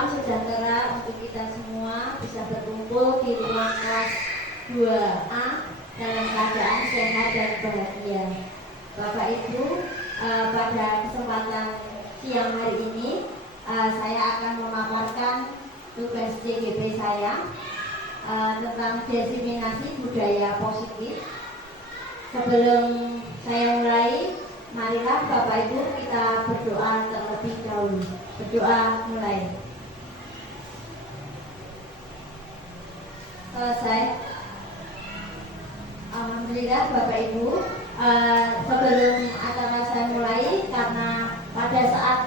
Salam sejahtera untuk kita semua bisa berkumpul di ruang kelas 2A dalam keadaan sehat dan bahagia. Bapak Ibu, pada kesempatan siang hari ini saya akan memaparkan tugas CGP saya tentang diseminasi budaya positif. Sebelum saya mulai, marilah Bapak Ibu kita berdoa terlebih dahulu. Berdoa mulai. Alhamdulillah Bapak Ibu, sebelum acara saya mulai, karena pada saat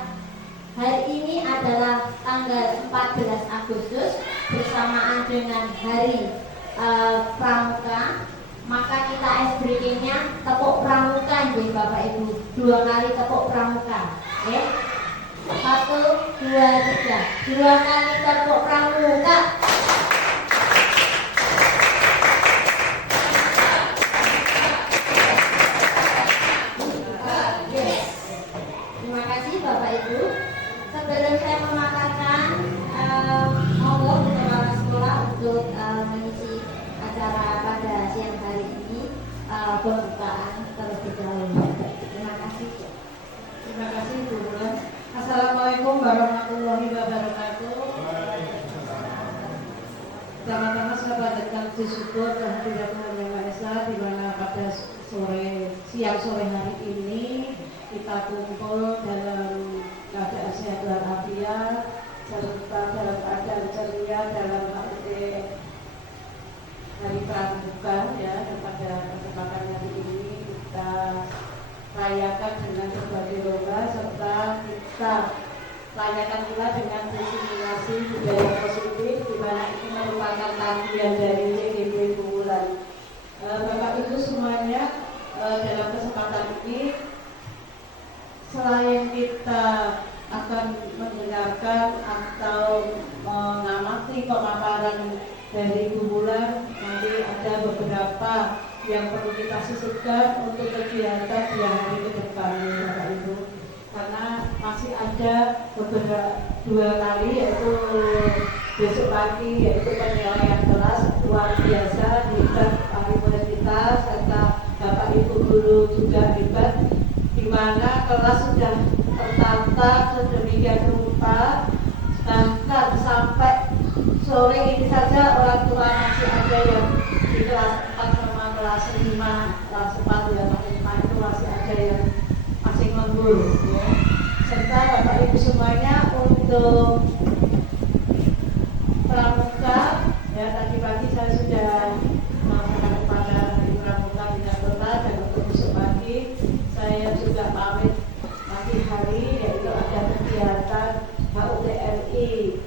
hari ini adalah tanggal 14 Agustus bersamaan dengan hari Pramuka, maka kita ice breaking-nya tepuk pramuka nih Bapak Ibu, 2 kali tepuk pramuka, ya. 1, 2, 3, 2 kali tepuk pramuka. Terima kasih Bapak Ibu. Sebelum saya memaparkan, monggo kepala sekolah untuk mengisi acara pada siang hari ini, pembukaan terlebih dahulu. Terima kasih. Terima kasih Bu Bulan. Assalamualaikum warahmatullahi wabarakatuh. Sama-sama saya panjatkan puji syukur kehadirat Tuhan Yang Maha Esa, di mana pada siang sore hari ini kita kumpul dalam keadaan sehat walafiat serta dalam keadaan ceria dalam hari Pramuka, ya. Dan pada kesempatan hari ini kita rayakan dengan berbagai lomba serta kita rayakan pula dengan diseminasi budaya positif, di mana ini merupakan bagian dari CGP Bulan. Bapak Ibu semuanya, dalam kesempatan ini selain kita akan mendengarkan atau mengamati pemaparan dari Bu Bulan, nanti ada beberapa yang perlu kita sisipkan untuk kegiatan 2 hari ke depan, Bapak Ibu. Karena masih ada beberapa 2 kali, yaitu besok pagi, yaitu penilaian kelas luar biasa di Pak kita serta Bapak Ibu guru juga hebat, di mana kelas sudah tertata sedemikian rupa, bahkan sampai sore ini saja orang tua masih ada yang di kelas 4 sama kelas 5, kelas 4 ya, kelas 5 itu masih ada yang masih nganggur, ya. Serta Bapak Ibu semuanya untuk pramuka, ya, tadi pagi saya sudah mengatakan kepada hari pramuka dengan kota, dan untuk besok pagi saya juga pamit pagi hari, yaitu ada kegiatan HUTRI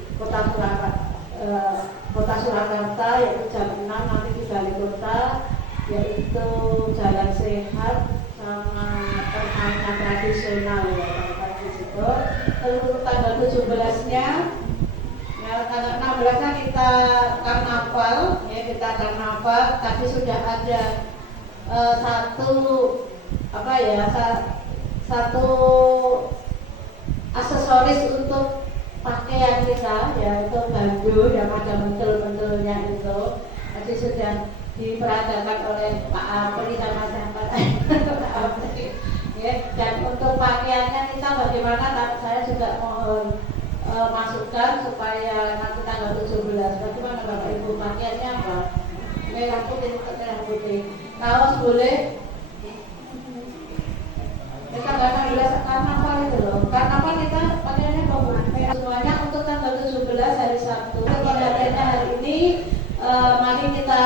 Kota Surakarta, yaitu jam 6 nanti di balai kota, yaitu jalan sehat sama permainan tradisional, ya, Bapak Ibu. Untuk tanggal 17-nya, ya, tanggal 16-nya kita karnaval, ya, kita karnaval. Tadi sudah ada satu aksesoris untuk pakaian kita, yaitu baju yang ada mentul-mentulnya itu. Tadi sudah diperagakan oleh Pak Apri sama Pak Apri, ya. Dan untuk pakaiannya kita bagaimana, saya juga mohon masukan supaya nanti tanggal 17 bagaimana Bapak Ibu, pakaiannya apa? Merah putih, merah putih. Kaos boleh? Kita nggak 16 karnaval itu loh. Karnaval kita pakaiannya merah semuanya. Untuk tanggal 17 hari Sabtu. Kegiatannya hari ini, mari kita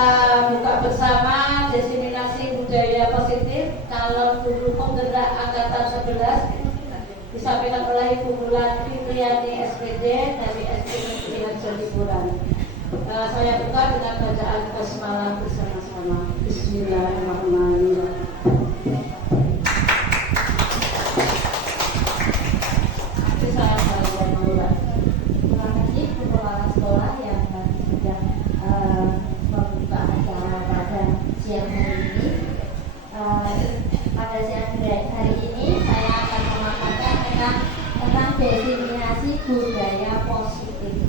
buka bersama diseminasi budaya positif calon guru penggerak angkatan 11 disampaikan oleh Ibu Bulan Fitriani SPD dari SD Negeri Harjalipuran. Saya buka dengan bacaan basmalah bersama-sama. Bismillahirrahmanirrahim. Terima kasih kepala sekolah yang sudah membuka acara pada siang hari ini. Pada siang hari ini saya akan memaparkan tentang diseminasi budaya positif.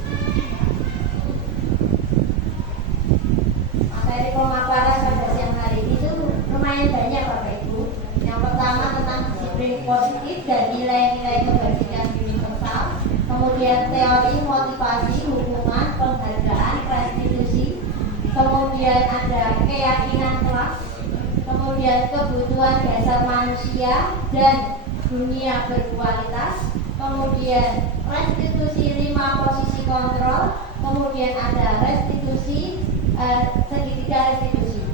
kemudian kebutuhan dasar manusia dan dunia berkualitas, kemudian restitusi 5 posisi kontrol, kemudian ada restitusi segitiga restitusi.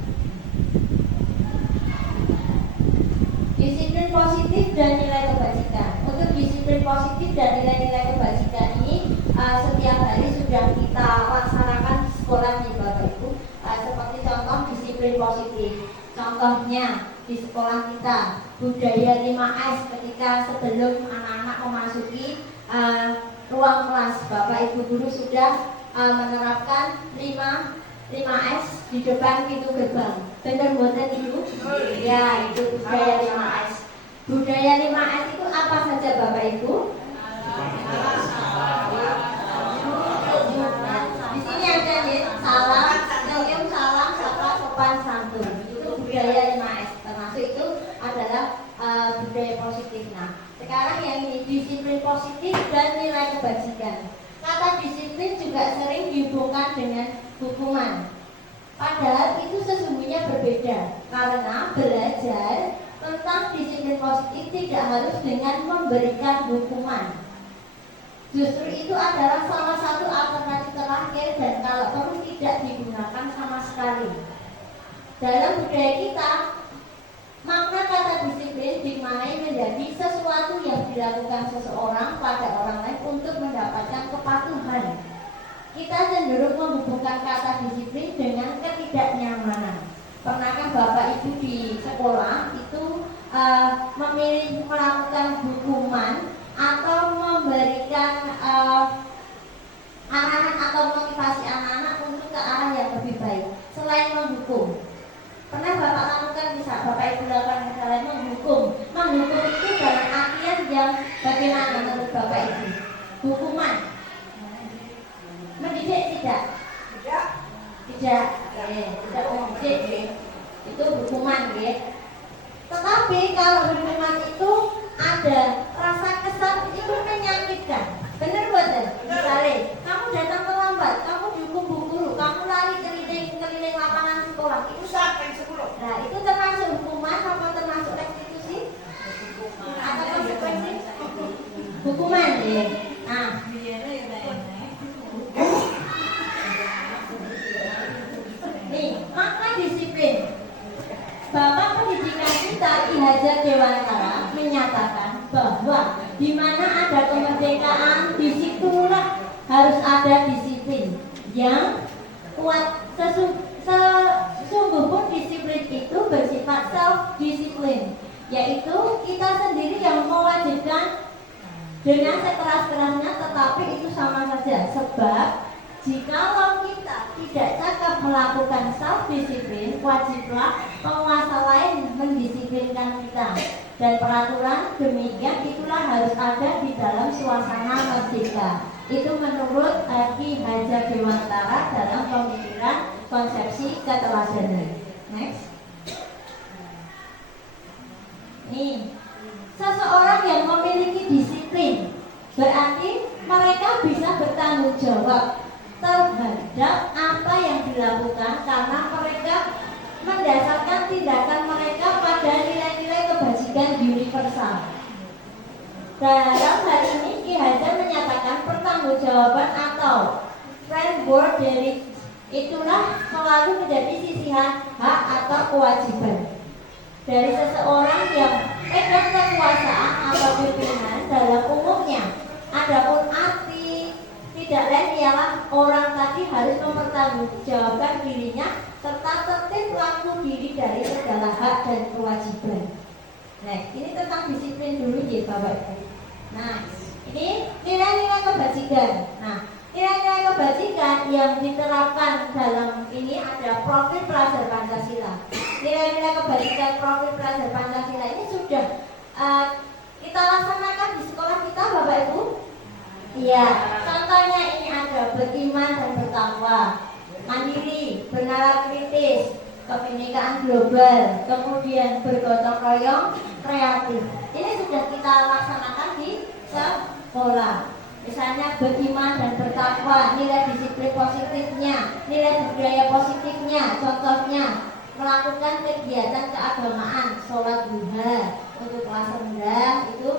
Disiplin positif dan nilai kebajikan. Untuk disiplin positif dan nilai-nilai kebajikan ini setiap hari sudah kita laksanakan di sekolah nih Bapak Ibu. Seperti contoh disiplin positif. Contohnya di sekolah kita budaya 5S ketika sebelum anak-anak memasuki ruang kelas, Bapak Ibu guru sudah menerapkan 5S di depan pintu gerbang. Benar buatan Ibu? Ya, itu budaya 5S. Budaya 5S itu apa saja Bapak Ibu? Di sini ada nih, salam, senyum, salam, sapa, sopan, santun. Itu budaya 5S. Termasuk itu adalah budaya positif. Nah, sekarang yang ini disiplin positif dan nilai kebajikan. Kata disiplin juga sering dihubungkan dengan hukuman. Padahal itu sesungguhnya berbeda, karena belajar tentang disiplin positif tidak harus dengan memberikan hukuman. Justru itu adalah salah satu alternatif terakhir dan kalau perlu tidak digunakan sama sekali. Dalam budaya kita, makna kata disiplin dimaknai menjadi sesuatu yang dilakukan seseorang pada orang lain untuk mendapatkan kepatuhan. Kita cenderung menghubungkan kata disiplin dengan ketidaknyamanan. Pernahkah Bapak Ibu di sekolah itu memilih melakukan hukuman atau memberikan arahan atau motivasi anak-anak untuk ke arah yang lebih baik selain menghukum? Pernah Bapak lakukan, bisa Bapak Ibu lakukan selain menghukum? Menghukum itu dalam artian yang bagaimana menurut Bapak Ibu? Hukuman mendidik tidak? Tidak mendidik, itu hukuman ya. Tetapi kalau hukuman itu ada rasa kesal, itu menyakitkan. Benar betul? Misalnya kamu datang terlambat, kamu dihukum bu guru, kamu lari keliling lapangan sekolah, itu sampai 10. Nah, itu termasuk hukuman apa termasuk restitusi? Atau konsekuensi? Hukuman ya. Nah, nih, makna disiplin. Bapak pendidikan kita Ki Hajar Dewantara menyatakan bahwa di mana ada kemerdekaan, disitulah harus ada disiplin yang kuat. Sesungguh pun disiplin itu bersifat self-disiplin, yaitu kita sendiri yang mewajibkan dengan sekeras-kerasnya, tetapi itu sama saja. Sebab jikalau kita tidak cakap melakukan self-disiplin, wajiblah penguasa lain mendisiplinkan kita. Dan peraturan demikian itulah harus ada di dalam suasana merdeka. Itu menurut Ki Hajar Dewantara dalam pemikiran konsepsi keteladanan. Next. Nih, seseorang yang memiliki disiplin berarti mereka bisa bertanggung jawab terhadap apa yang dilakukan karena mereka mendasarkan tindakan mereka pada nilai-nilai kebajikan universal. Dalam hal ini Ki Hajar menyatakan pertanggungjawaban atau framework dari itulah selalu menjadi sisihan hak atau kewajiban dari seseorang yang pegang kekuasaan atau pimpinan dalam umumnya. Adapun arti tidak lain ialah orang tadi harus mempertanggungjawabkan dirinya serta tertib laku diri dari segala hak dan kewajiban. Nah, ini tentang disiplin dulu ya Bapak Ibu. Nah, ini nilai-nilai kebajikan. Nah, nilai-nilai kebajikan yang diterapkan dalam ini ada profil pelajar Pancasila. Nilai-nilai kebajikan profil pelajar Pancasila ini sudah kita laksanakan di sekolah kita Bapak Ibu. Iya, contohnya ini ada beriman dan bertakwa, mandiri, bernalar kritis, kebinekaan global, kemudian bergotong royong, kreatif. Ini sudah kita laksanakan di sekolah. Misalnya beriman dan bertakwa, nilai disiplin positifnya, nilai budaya positifnya, contohnya melakukan kegiatan keagamaan, sholat duha untuk kelas rendah itu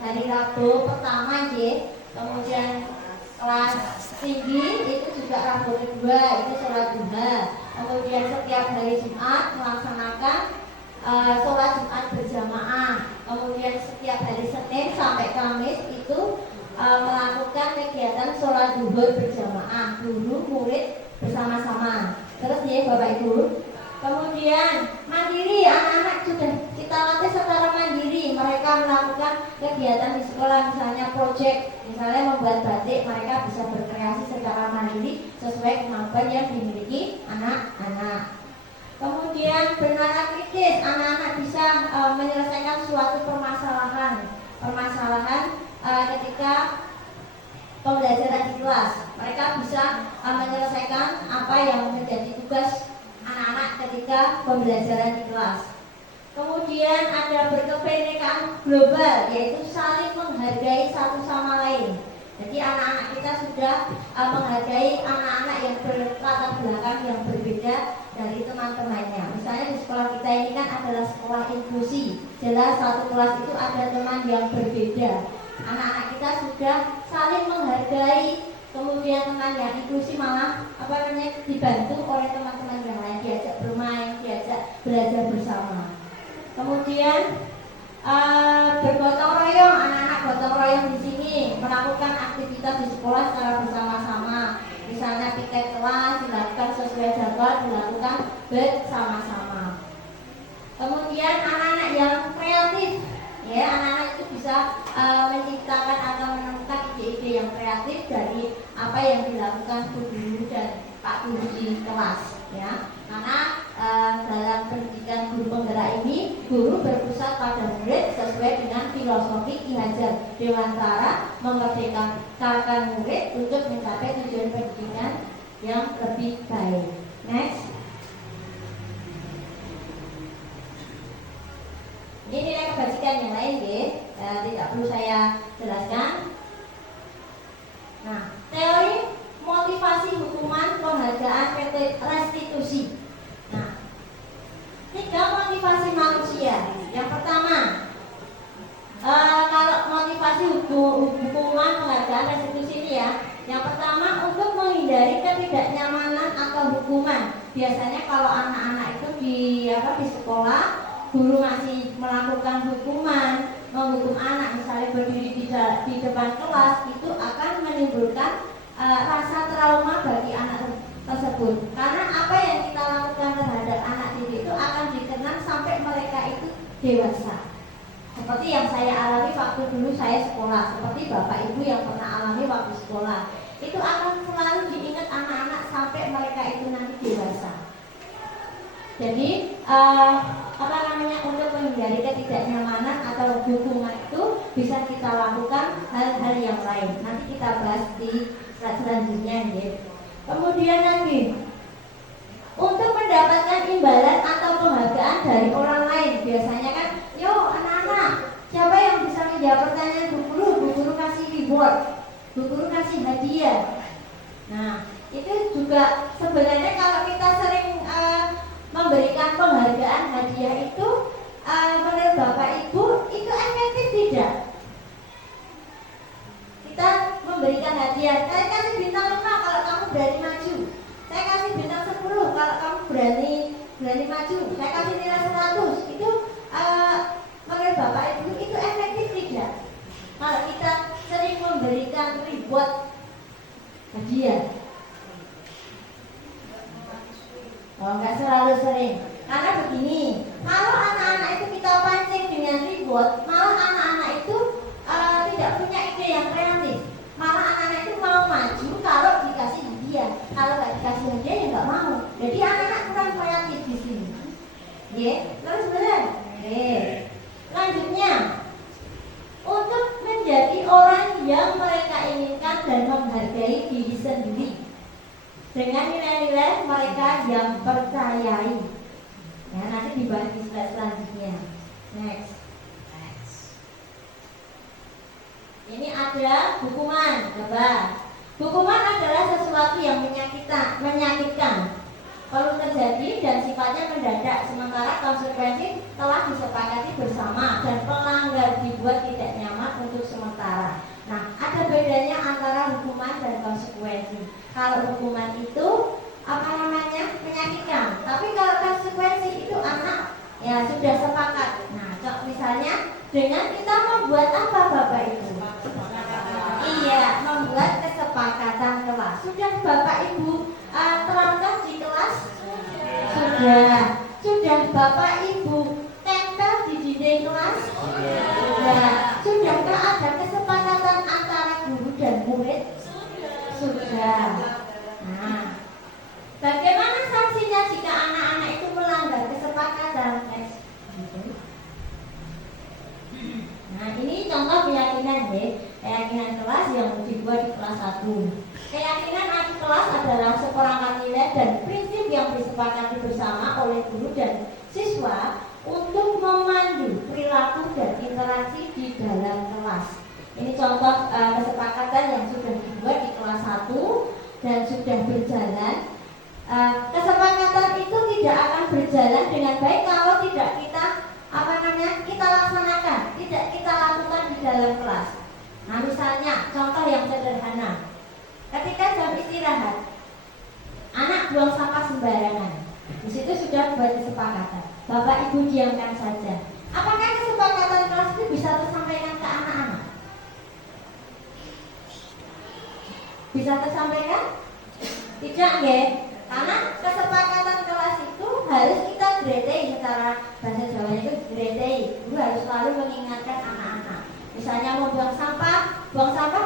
hari Rabu pertama ya. Kemudian kelas tinggi itu juga Rabu kedua itu sholat duha. Kemudian setiap hari Jumat melaksanakan sholat Jumat berjamaah. Kemudian setiap hari Senin sampai Kamis itu melakukan kegiatan sholat duhur berjamaah, guru murid bersama-sama. Terus ya Bapak Ibu. Kemudian mandiri, anak-anak sudah kita latih secara mandiri. Mereka melakukan kegiatan di sekolah, misalnya proyek, misalnya membuat batik, mereka bisa berkreasi secara mandiri sesuai kemampuan yang dimiliki anak-anak. Kemudian bernalar kritis, anak-anak bisa menyelesaikan suatu permasalahan ketika pembelajaran di kelas. Mereka bisa menyelesaikan apa yang menjadi tugas anak-anak ketika pembelajaran di kelas. Kemudian ada berkebinekaan global, yaitu saling menghargai satu sama lain. Jadi anak-anak kita sudah menghargai anak-anak yang berlatar belakang yang berbeda dari teman-temannya. Misalnya di sekolah kita ini kan adalah sekolah inklusi. Jelas satu kelas itu ada teman yang berbeda. Anak-anak kita sudah saling menghargai. Kemudian teman yang inklusi malah dibantu oleh teman-teman yang lain, diajak bermain, diajak belajar bersama. Kemudian bergotong royong, anak-anak gotong royong di sini melakukan aktivitas di sekolah secara bersama-sama. Misalnya piket kelas dilakukan sesuai jadwal, dilakukan bersama-sama. Kemudian anak-anak yang kreatif, ya anak-anak itu bisa menciptakan atau menemukan ide-ide yang kreatif dari apa yang dilakukan Bu Guru dan Pak Guru di kelas, ya. Karena dalam pendidikan guru penggerak ini, guru berpusat pada murid sesuai dengan filosofi Ki Hajar Dewantara, memerdekakan murid untuk mencapai tujuan pendidikan yang lebih baik. Next. Ini nilai kebajikan yang lain, tidak perlu saya jelaskan. Nah, teori motivasi hukuman penghargaan restitusi. Nah, 3 motivasi manusia. Yang pertama, kalau motivasi hukuman penghargaan restitusi ini ya, yang pertama untuk menghindari ketidaknyamanan atau hukuman. Biasanya kalau anak-anak itu di sekolah, guru masih melakukan hukuman, menghukum anak misalnya berdiri di depan kelas, itu akan menimbulkan rasa trauma bagi anak tersebut. Karena apa yang kita lakukan terhadap anak didik itu akan dikenang sampai mereka itu dewasa. Seperti yang saya alami waktu dulu saya sekolah, seperti Bapak Ibu yang pernah alami waktu sekolah. Itu akan selalu diingat anak-anak sampai mereka itu nanti dewasa. Jadi untuk menghindari ketidaknyamanan atau hukuman itu bisa kita lakukan hal-hal yang lain. Nanti kita bahas di slide selanjutnya, ya. Kemudian lagi untuk mendapatkan imbalan atau penghargaan dari orang lain. Biasanya kan, yo anak-anak, siapa yang bisa menjawab pertanyaan Bu Guru kasih reward, Bu Guru kasih hadiah. Nah, itu juga sebenarnya kalau kita sering memberikan penghargaan hadiah itu menurut Bapak Ibu itu efektif tidak? Kita memberikan hadiah, saya kasih bintang 5 kalau kamu berani maju, saya kasih bintang 10 kalau kamu berani maju, saya kasih nilai 100. Itu menurut Bapak Ibu itu efektif tidak? Kalau kita sering memberikan reward hadiah. Oh, enggak selalu sering. Karena begini, kalau anak-anak itu kita pancing dengan reward, malah anak-anak itu tidak punya ide yang kreatif. Malah anak-anak itu mau maju kalau dikasih hadiah. Kalau nggak dikasih hadiah ya nggak mau. Jadi anak-anak kurang kreatif di sini. Terus benar. Lanjutnya, untuk menjadi orang yang mereka inginkan dan menghargai diri sendiri dengan nilai-nilai mereka yang percayai. Ya, nanti dibahas di slide selanjutnya. Next. Ini ada hukuman. Coba. Hukuman adalah sesuatu yang menyakitkan. perlu terjadi dan sifatnya mendadak, sementara konsekuensi telah disepakati bersama dan pelanggar dibuat tidak nyaman untuk sementara. Nah, ada bedanya antara hukuman dan konsekuensi. Kalau hukuman itu menyakitkan, tapi kalau konsekuensi itu anak ya sudah sepakat. Nah, misalnya dengan kita membuat apa Bapak Ibu? Iya, membuat kesepakatan kelas. Sudah Bapak Ibu terangkan di kelas? Sudah Bapak Ibu tempel di dinding kelas? Sudahkah ada kesepakatan antara guru dan murid? Sudah. Nah, bagaimana sanksinya jika anak-anak itu melanggar kesepakatan? Nah, ini contoh keyakinan ya. Keyakinan kelas yang dibuat di kelas 1. Keyakinan adik kelas adalah seperangkat nilai dan prinsip yang disepakati bersama oleh guru dan siswa untuk memandu perilaku dan interaksi di dalam kelas. Ini contoh kesepakatan yang sudah dibuat di kelas 1 dan sudah berjalan. Kesepakatan itu tidak akan berjalan dengan baik kalau tidak kita kita laksanakan, tidak kita lakukan di dalam kelas. Nah, misalnya contoh yang sederhana, ketika jam istirahat, anak buang sampah sembarangan. Di situ sudah buat kesepakatan. Bapak Ibu diamkan saja. Apakah kesepakatan kelas itu bisa tersampaikan ke anak-anak? Bisa tersampaikan? Tidak, nggih. Karena kesepakatan kelas itu harus kita gradei, secara bahasa Jawa itu gradei. Guru harus selalu mengingatkan anak-anak. Misalnya membuang sampah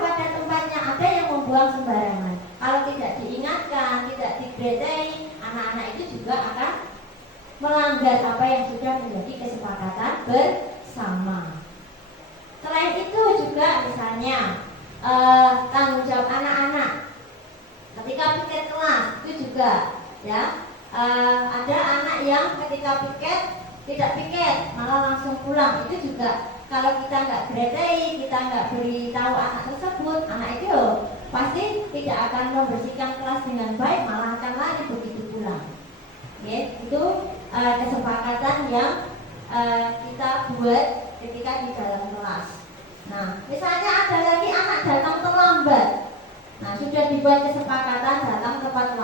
pada tempatnya, ada yang membuang sembarangan. Kalau tidak diingatkan, tidak digradei, anak-anak itu juga akan melanggar apa yang sudah menjadi kesepakatan bersama. Selain itu juga misalnya tanggung jawab anak-anak. Ketika piket kelas itu juga ya ada anak yang ketika piket tidak piket malah langsung pulang. Itu juga kalau kita nggak gradei, kita nggak beritahu anak tersebut, anak itu pasti tidak akan membersihkan kelas dengan baik, malah akan lari begitu pulang. Ya, itu kesepakatan yang kita buat ketika di dalam kelas. Nah, misalnya ada lagi anak datang terlambat. Nah, sudah dibuat kesepakatan datang tepat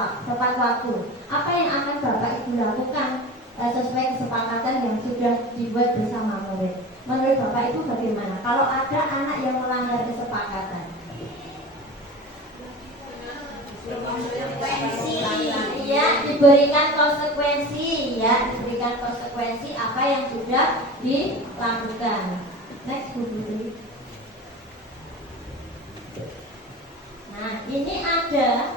waktu. Apa yang akan Bapak Ibu lakukan sesuai kesepakatan yang sudah dibuat bersama murid? Menurut Bapak Ibu bagaimana? Kalau ada anak yang melanggar kesepakatan? Ya, diberikan konsekuensi apa yang sudah dilakukan. Next, Bu Putri. Nah, ini ada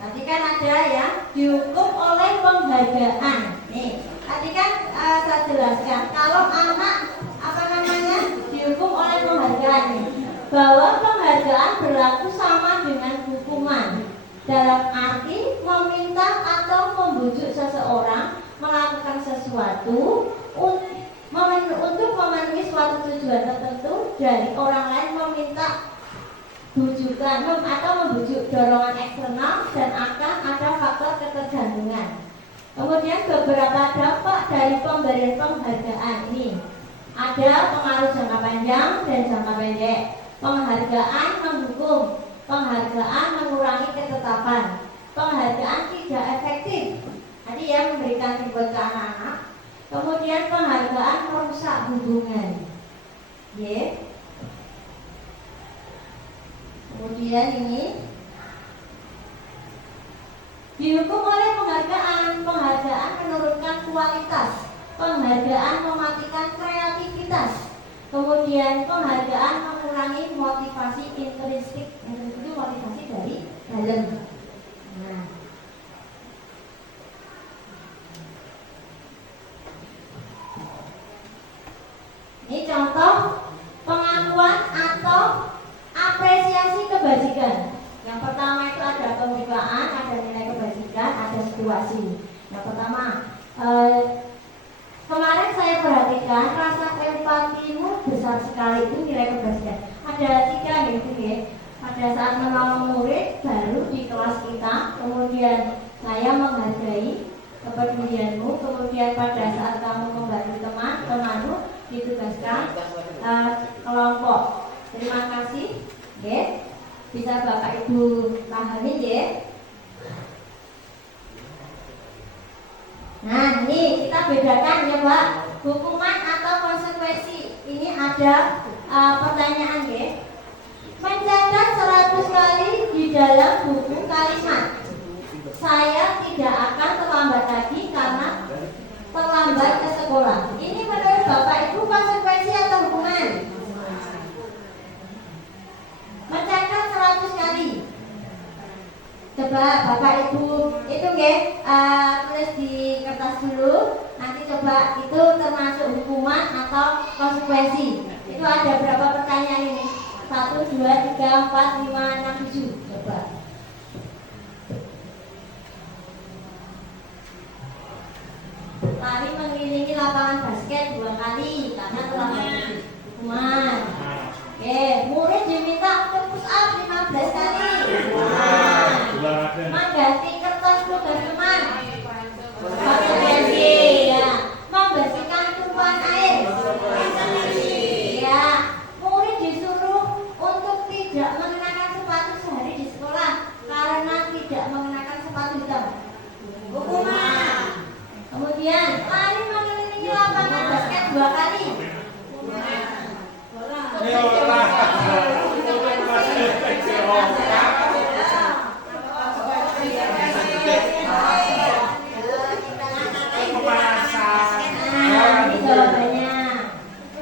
tadi kan ada ya dihukum oleh penghargaan. Nih, tadi kan saya jelaskan kalau anak dihukum oleh penghargaan nih, bahwa penghargaan berlaku sama dengan hukuman dalam arti meminta atau membujuk seseorang melakukan sesuatu untuk memenuhi suatu tujuan tertentu dari orang lain, meminta bujukan atau membujuk dorongan eksternal dan akan ada faktor ketergantungan. Kemudian beberapa dampak dari pemberian penghargaan ini ada pengaruh jangka panjang dan jangka pendek. Penghargaan menghukum, penghargaan mengurangi ketetapan, penghargaan tidak efektif. Tadi ya memberikan reward ke anak-anak. Kemudian penghargaan merusak hubungan. Yeah. Kemudian ini dihukum oleh penghargaan menurunkan kualitas, penghargaan mematikan kreativitas, kemudian penghargaan mengurangi motivasi intrinsik. Intrinsik itu motivasi dari dalam. Nah, ini contoh pengakuan atau apresiasi kebajikan. Yang pertama itu ada pembukaan, ada nilai kebajikan, ada situasi. Yang pertama, kemarin saya perhatikan rasa empatimu besar sekali, itu nilai kebajikan. Ada 3 gitu ya. Pada saat menolong murid baru di kelas kita, kemudian saya menghargai kepedulianmu, kemudian pada saat kamu membantu temanmu ditugaskan kelompok. Terima kasih. Ya. Bisa Bapak Ibu pahami ya. Nah, ini kita bedakan ya Pak, hukuman atau konsekuensi. Ini ada pertanyaan ya. Mencatat 100 kali di dalam buku kalimat, saya tidak akan terlambat lagi karena terlambat ke sekolah. Ini menurut Bapak Ibu konsekuensi atau hukuman? Mencatat 100 kali. Coba Bapak Ibu hitung ya, tulis di kertas dulu. Nanti coba itu termasuk hukuman atau konsekuensi. Itu ada berapa pertanyaan ini? 1, 2, 3, 4, 5, 6, 7. Coba. Lari mengelilingi lapangan basket 2 kali karena terlambat. Hukuman. Oke, murid diminta untuk push up 15 kali. Mengganti kertas tugas teman. Konsekuensi ya. Membersihkan tumpahan air. Ya. Murid disuruh untuk tidak mengenakan sepatu sehari di sekolah karena tidak mengenakan sepatu hitam. Hukuman. Kemudian lari mengelilingi lapangan basket 2 kali. Ini jawabannya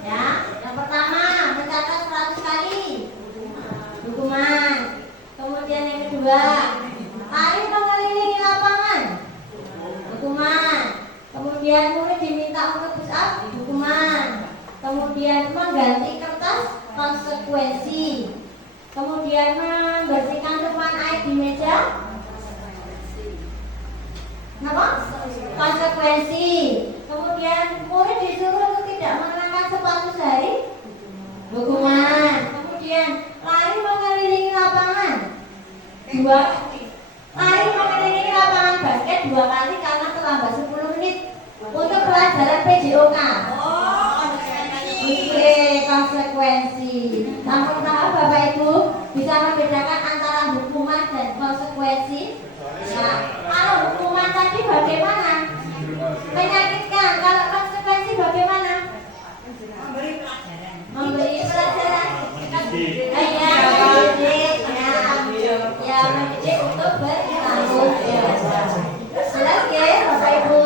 ya. Yang pertama mencatat 100 kali hukuman. Kemudian yang kedua lari mengelilingi lapangan hukuman. Kemudian murid diminta untuk push up hukuman. Kemudian mengganti kertas konsekuensi. Kemudian membersihkan tumpahan air di meja. Kenapa? Konsekuensi. Kemudian murid disuruh untuk tidak mengenakan sepatu sehari. Hukuman. Kemudian lari mengelilingi lapangan 2. Lari mengelilingi lapangan basket 2 kali karena terlambat 10 menit untuk pelajaran PJOK. Oke, konsekuensi. Namun tahap Bapak Ibu bisa membedakan antara hukuman dan konsekuensi. Nah, kalau hukuman tadi bagaimana? Menyakitkan. Kalau konsekuensi bagaimana? Memberi pelajaran. Ya, mendidik. Ya, mendidik untuk bertanggung jawab. Jelas ya, Bapak Ibu?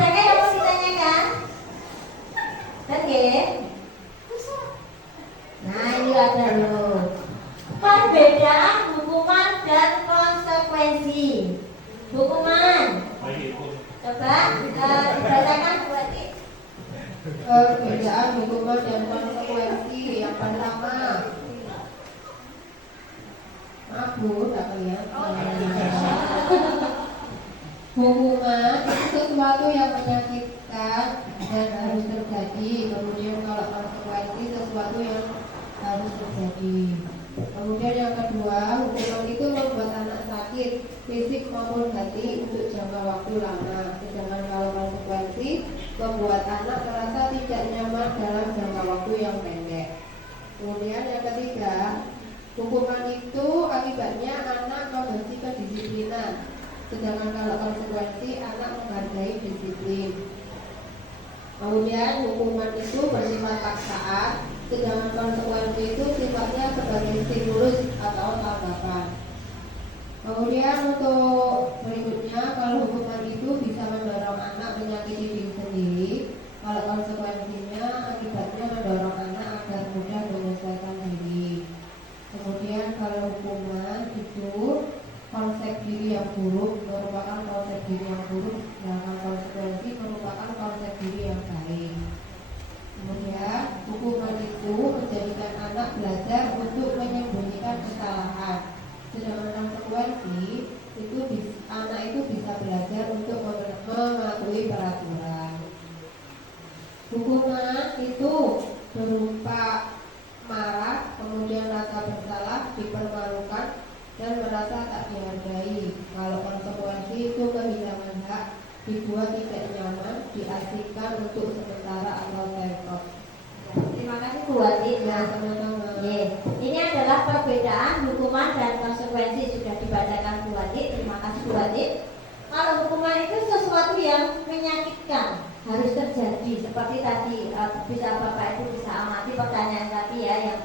Adakah yang mau ditanyakan? Oke. Nah, ini ada loh. Perbedaan hukuman dan konsekuensi. Hukuman. Coba dibacakan berarti. Perbedaan hukuman dan konsekuensi. Yang pertama, maaf Bu, tak kelihatan. Hukuman itu sesuatu yang menyakitkan dan harus terjadi. Kemudian kalau konsekuensi sesuatu yang harus terjadi. Kemudian yang kedua, hukuman itu membuat anak sakit fisik maupun hati untuk jangka waktu lama. Sedangkan kalau konsekuensi membuat anak merasa tidak nyaman dalam jangka waktu yang pendek. Kemudian yang ketiga, hukuman itu akibatnya anak membenci kedisiplinan. Sedangkan kalau konsekuensi anak menghargai disiplin. Kemudian hukuman itu bersifat paksaan, sedangkan konsekuensi itu sifatnya sebagai stimulus atau tanggapan. Kemudian untuk berikutnya, kalau hukuman itu bisa mendorong anak menyakiti diri sendiri, kalau konsekuensinya akibatnya mendorong anak agar mudah menyelesaikan diri. itu berupa marah, kemudian rasa bersalah, dipermalukan, dan merasa tak dihargai. Kalau konsekuensi itu kehilangan hak, dibuat tidak nyaman, diasingkan untuk sementara atau terkot. Terima kasih Bu Wati. Ya, sama-sama. Ini adalah perbedaan hukuman dan konsekuensi, sudah dibacakan Bu Wati. Terima kasih Bu Wati. Kalau hukuman itu sesuatu yang menyakitkan, harus terjadi. Seperti tadi bisa Bapak Ibu bisa amati pertanyaan tadi ya, yang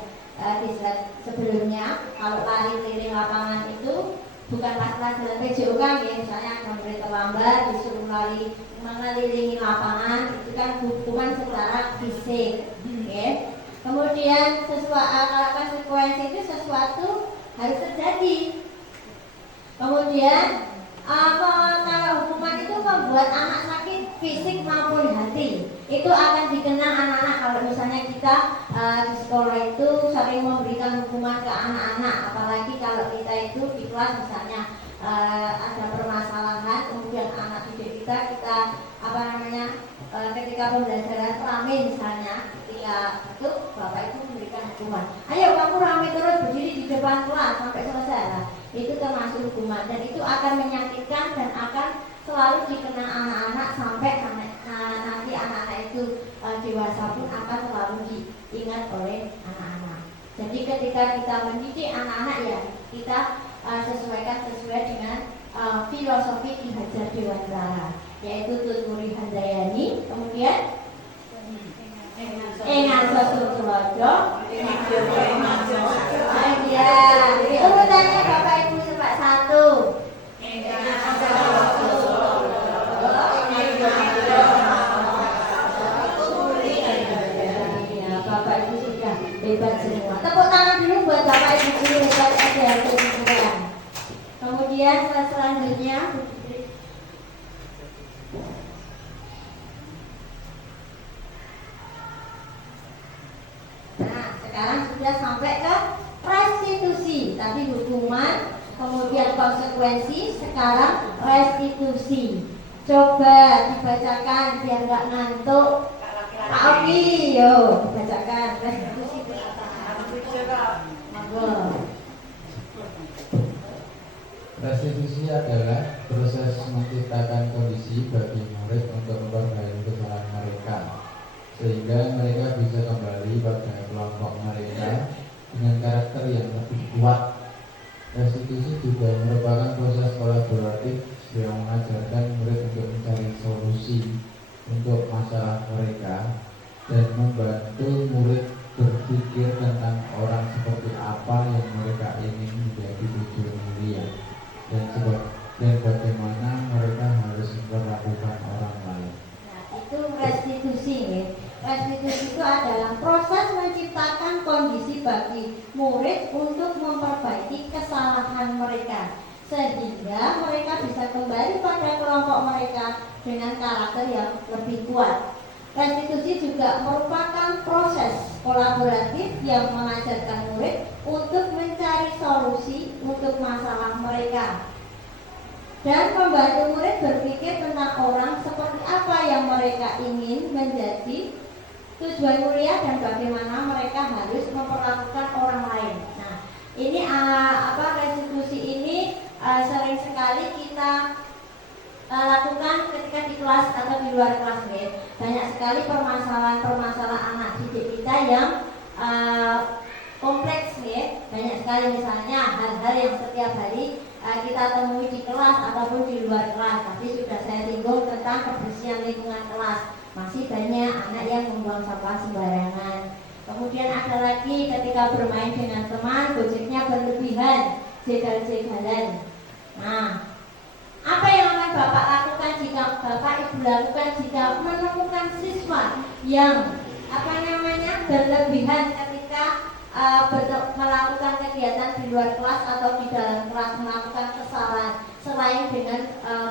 di slide sebelumnya. Kalau lari keliling lapangan itu bukan pas-pas dalam PJO kan ya, misalnya ada murid terlambat disuruh lari mengelilingi lapangan, itu kan hukuman secara fisik. Kemudian kalau konsekuensi itu sesuatu harus terjadi. Kemudian kalau hukuman itu membuat anak sakit fisik maupun hati, itu akan dikenang anak-anak. Kalau misalnya kita di sekolah itu sering memberikan hukuman ke anak-anak, apalagi kalau kita itu di kelas misalnya ada permasalahan, kemudian anak didik kita ketika pembelajaran rame misalnya, ketika itu Bapak Ibu memberikan hukuman, ayo kamu rame terus berdiri di depan kelas sampai selesai. Nah, itu termasuk hukuman dan itu akan menyakitkan dan akan selalu dikenang anak-anak sampai nanti anak-anak itu dewasa pun akan selalu diingat oleh anak-anak. Jadi ketika kita mendidik anak-anak ya kita sesuaikan sesuai dengan filosofi Ki Hajar Dewantara, yaitu Tuturi Handayani, kemudian Engaso Sutulojo. Ya, itu urutannya Bapak Ibu coba satu. Ya, Bapak Ibu sudah hebat semua. Tepuk tangan dulu buat Bapak Ibu guru hebat SDLT semua. Kemudian selanjutnya sekarang sudah sampai ke restitusi. Tadi hukuman, kemudian konsekuensi, sekarang restitusi. Coba dibacakan biar nggak ngantuk. Pak Oki, yo dibacakan restitusi itu apa? Restitusi adalah proses menciptakan kondisi bagi murid untuk memperbaiki kesalahan mereka, sehingga mereka bisa kembali pada kelompok mereka dengan karakter yang lebih kuat. Restitusi juga merupakan proses kolaboratif yang mengajarkan murid untuk mencari solusi untuk masalah mereka dan membantu murid berpikir tentang orang seperti apa yang mereka ingin menjadi tujuan mulia dan bagaimana mereka harus memperlakukan orang lain. Nah, itu restitusi ya. Restitusi itu adalah proses menciptakan kondisi bagi murid untuk memperbaiki kesalahan mereka, sehingga mereka bisa kembali pada kelompok mereka dengan karakter yang lebih kuat. Restitusi juga merupakan proses kolaboratif yang mengajarkan murid untuk mencari solusi untuk masalah mereka dan membantu murid berpikir tentang orang seperti apa yang mereka ingin menjadi tujuan mulia dan bagaimana mereka harus memperlakukan orang lain. Nah, ini restitusi ini sering sekali kita lakukan ketika di kelas atau di luar kelas ya. Banyak sekali permasalahan anak didik kita yang kompleks ya. Banyak sekali misalnya hal-hal yang setiap hari kita temui di kelas ataupun di luar kelas. Tadi sudah saya singgung tentang kebersihan lingkungan kelas. Masih banyak anak yang membuang sampah sembarangan. Kemudian ada lagi ketika bermain dengan teman, gojeknya berlebihan, jegal-jegalan. Nah, apa yang akan Bapak lakukan jika Bapak Ibu lakukan jika menemukan siswa yang berlebihan ketika melakukan kegiatan di luar kelas atau di dalam kelas, melakukan kesalahan selain dengan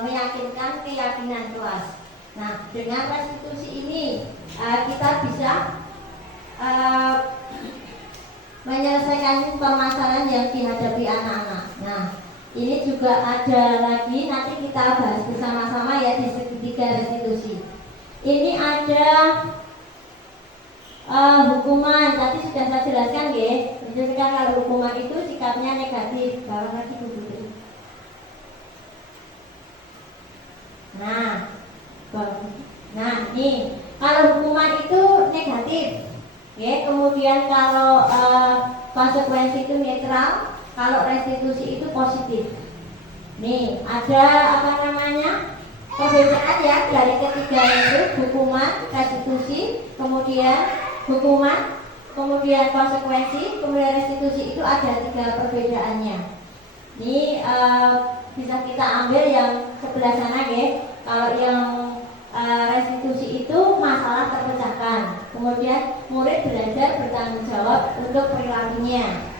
meyakinkan keyakinan kelas. Nah, dengan restitusi ini kita bisa menyelesaikan permasalahan yang dihadapi anak-anak. Nah, ini juga ada lagi, nanti kita bahas bersama-sama ya di segitiga restitusi. Ini ada Hukuman tadi sudah saya jelaskan ya. Menjelaskan kalau hukuman itu sikapnya negatif. Bawa lagi Bu. Nah, ini kalau hukuman itu negatif, ya. Kemudian kalau konsekuensi itu netral, kalau restitusi itu positif. Nih, ada apa namanya? Perbedaan ya dari ketiga itu, hukuman, restitusi, kemudian hukuman, kemudian konsekuensi, kemudian restitusi, itu ada 3 perbedaannya. Ini bisa kita ambil yang sebelah sana ya. Kalau yang restitusi itu masalah terpecahkan, kemudian murid belajar bertanggung jawab untuk perilakunya.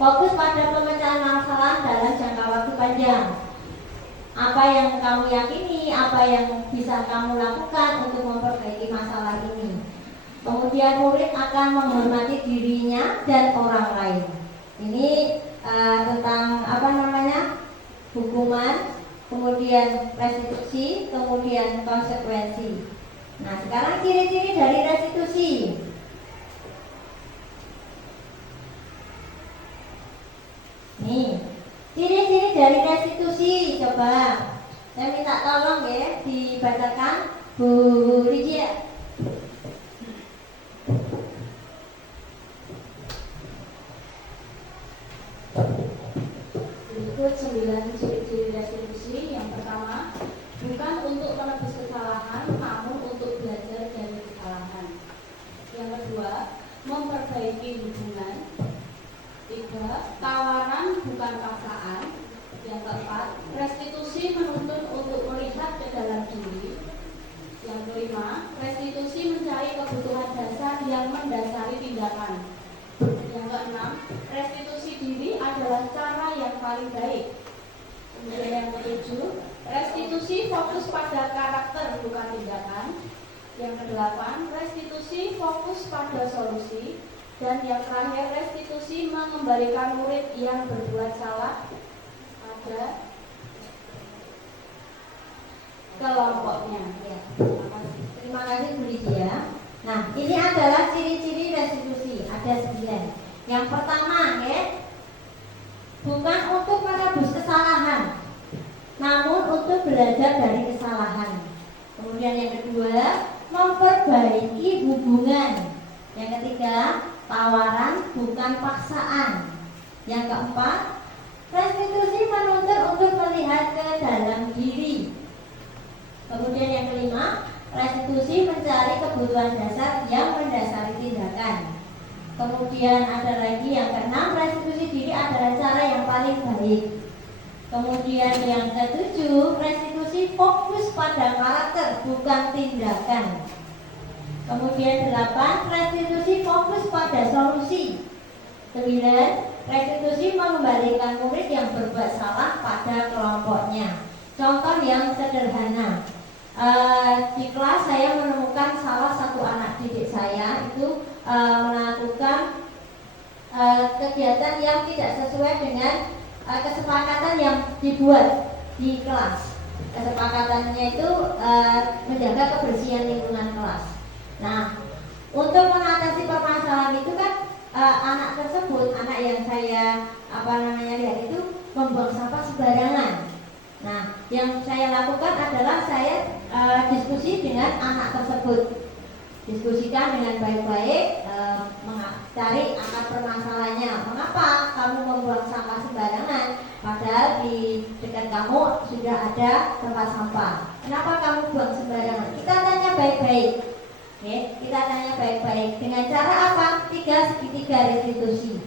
Fokus pada pemecahan masalah dalam jangka waktu panjang. Apa yang kamu yakini, apa yang bisa kamu lakukan untuk memperbaiki masalah ini. Kemudian murid akan menghormati dirinya dan orang lain. Ini tentang apa namanya? Hukuman, kemudian restitusi, kemudian konsekuensi. Nah, sekarang ciri-ciri dari restitusi. Nih, ciri-ciri dari restitusi, coba saya minta tolong ya dibacakan Bu Rijia. Berikut 9 ciri-ciri restitusi. Yang pertama, bukan untuk menebus kesalahan, namun untuk belajar dari kesalahan. Yang kedua, memperbaiki hubungan. 3, tawaran bukan paksaan. Yang keempat, restitusi menuntun untuk melihat ke dalam diri. Yang kelima, restitusi mencari kebutuhan dasar yang mendasari tindakan. Yang keenam, restitusi diri adalah cara yang paling baik. Kemudian yang ketujuh, restitusi fokus pada karakter bukan tindakan. Yang kedelapan, restitusi fokus pada solusi. Dan yang terakhir, restitusi mengembalikan murid yang berbuat salah pada kelompoknya. Ya, terima kasih Bu Lydia. Nah, ini adalah ciri-ciri restitusi. Ada 9. Yang pertama ya, bukan untuk menebus kesalahan, namun untuk belajar dari kesalahan. Kemudian yang kedua, memperbaiki hubungan. Yang ketiga, tawaran bukan paksaan. Yang keempat, restitusi menuntut untuk melihat ke dalam diri. Kemudian yang kelima, restitusi mencari kebutuhan dasar yang mendasari tindakan. Kemudian ada lagi yang keenam, restitusi diri adalah cara yang paling baik. Kemudian yang ketujuh, restitusi fokus pada karakter bukan tindakan. Kemudian 8, restitusi fokus pada solusi. 9, restitusi mengembalikan murid yang berbuat salah pada kelompoknya. Contoh yang sederhana, di kelas saya menemukan salah satu anak didik saya itu melakukan kegiatan yang tidak sesuai dengan kesepakatan yang dibuat di kelas. Kesepakatannya itu menjaga kebersihan lingkungan kelas. Nah, untuk mengatasi permasalahan itu kan anak tersebut, anak yang saya lihat itu membuang sampah sembarangan. Nah, yang saya lakukan adalah saya diskusi dengan anak tersebut, diskusikan dengan baik-baik, cari akar permasalahannya. Mengapa kamu membuang sampah sembarangan? Padahal di dekat kamu sudah ada tempat sampah. Kenapa kamu buang sembarangan? Kita tanya baik-baik. Oke, kita tanya baik-baik. Dengan cara apa? 3 segitiga restitusi.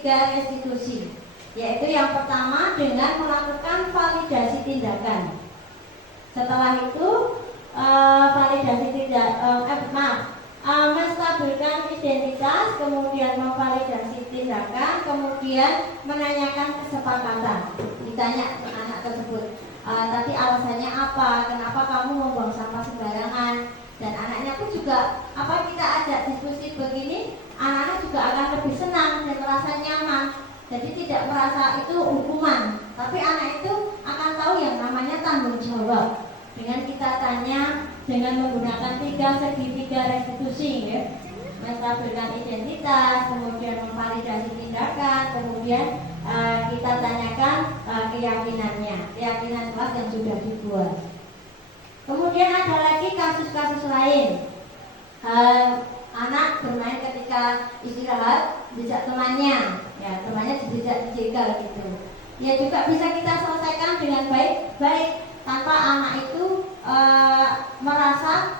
tiga restitusi, yaitu yang pertama dengan melakukan validasi tindakan. Setelah itu menstabilkan identitas, kemudian memvalidasi tindakan, kemudian menanyakan kesepakatan. Ditanya anak tersebut, tadi alasannya apa, kenapa kamu membuang sampah sembarangan, dan anaknya pun juga kita ajak diskusi begini, anak-anak juga akan lebih senang dan merasa nyaman. Jadi tidak merasa itu hukuman, tapi anak itu akan tahu yang namanya tanggung jawab. Dengan kita tanya dengan menggunakan segitiga restitusi, ya. Menstabilkan identitas, kemudian memvalidasi tindakan, kemudian kita tanyakan keyakinan kelas yang sudah dibuat. Kemudian ada lagi kasus-kasus lain. Anak bermain ketika istirahat dijak temannya, ya temannya dijegal gitu. Ya juga bisa kita selesaikan dengan baik-baik tanpa anak itu merasa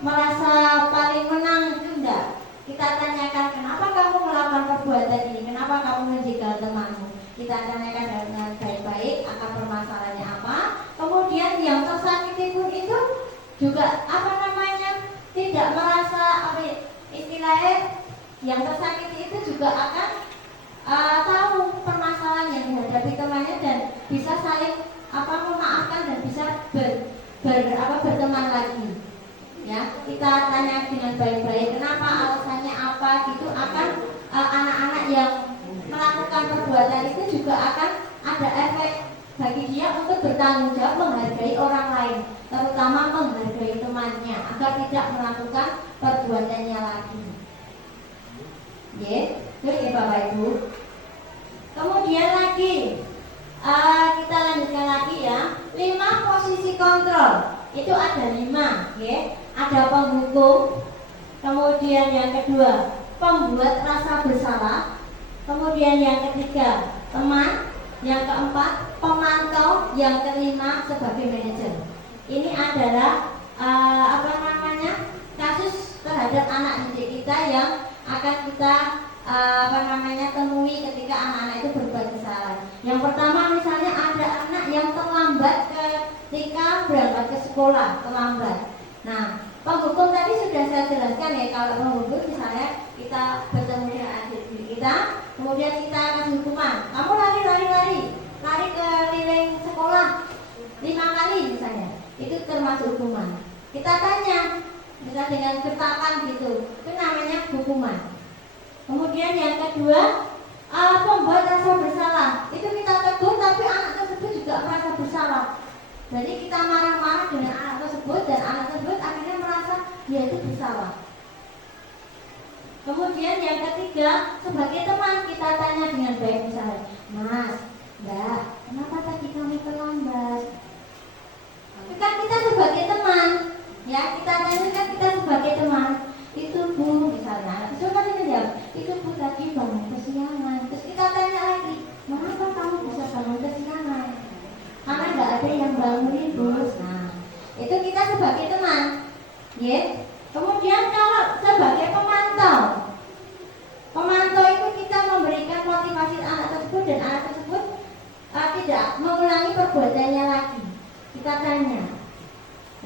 merasa paling menang, itu enggak. Kita tanyakan kenapa kamu melakukan perbuatan ini, kenapa kamu menjegal temanmu. Kita tanyakan dengan baik-baik akan permasalahannya apa. Kemudian yang tersakiti pun itu juga tidak merasa istilahnya yang tersakiti itu juga akan tahu permasalahan yang dihadapi temannya dan bisa saling memaafkan dan bisa berteman lagi. Ya, kita tanya dengan baik-baik kenapa, alasannya apa, gitu akan anak-anak yang melakukan perbuatan itu juga akan ada efek bagi dia untuk bertanggung jawab menghargai orang lain, terutama menghargai temannya agar tidak melakukan perbuatannya lagi. Terus ya Bapak Ibu. Kemudian lagi kita lanjutkan lagi ya. 5 posisi kontrol. Itu ada 5, ya. Ada penghukum. Kemudian yang kedua, pembuat rasa bersalah. Kemudian yang ketiga, teman. Yang keempat, pemantau. Yang kelima, sebagai manajer. Ini adalah kasus terhadap anak didik kita yang akan kita temui ketika anak-anak itu berbuat kesalahan. Yang pertama misalnya ada anak yang terlambat ketika berangkat ke sekolah, terlambat. Nah, penghukum tadi sudah saya jelaskan ya, kalau penghukum misalnya kita bertemu dengan adik kita, kemudian kita kasih hukuman, kamu lari keliling sekolah 5 kali misalnya, itu termasuk hukuman. Kita tanya, bisa dengan getakan gitu, itu namanya hukuman. Kemudian yang kedua, pembuat rasa bersalah, itu kita tegur tapi anak tersebut juga merasa bersalah. Jadi kita marah-marah dengan anak tersebut dan anak tersebut akhirnya merasa dia itu bersalah. Kemudian yang ketiga, sebagai teman kita tanya dengan baik misalnya, Mas, Mbak, kenapa tadi kamu terlambat? Kan kita sebagai teman, ya kita tanya kan kita sebagai teman. Itu Bu misalnya, coba kita jawab, itu Bu tadi bangun kesiangan. Terus kita tanya lagi, mengapa kamu bisa bangun kesiangan? Karena nggak ada yang bangunin Bu. Nah, itu kita sebagai teman, ya. Kemudian kalau sebagai pemantau itu kita memberikan motivasi anak tersebut dan anak tersebut tidak mengulangi perbuatannya lagi. Kita tanya,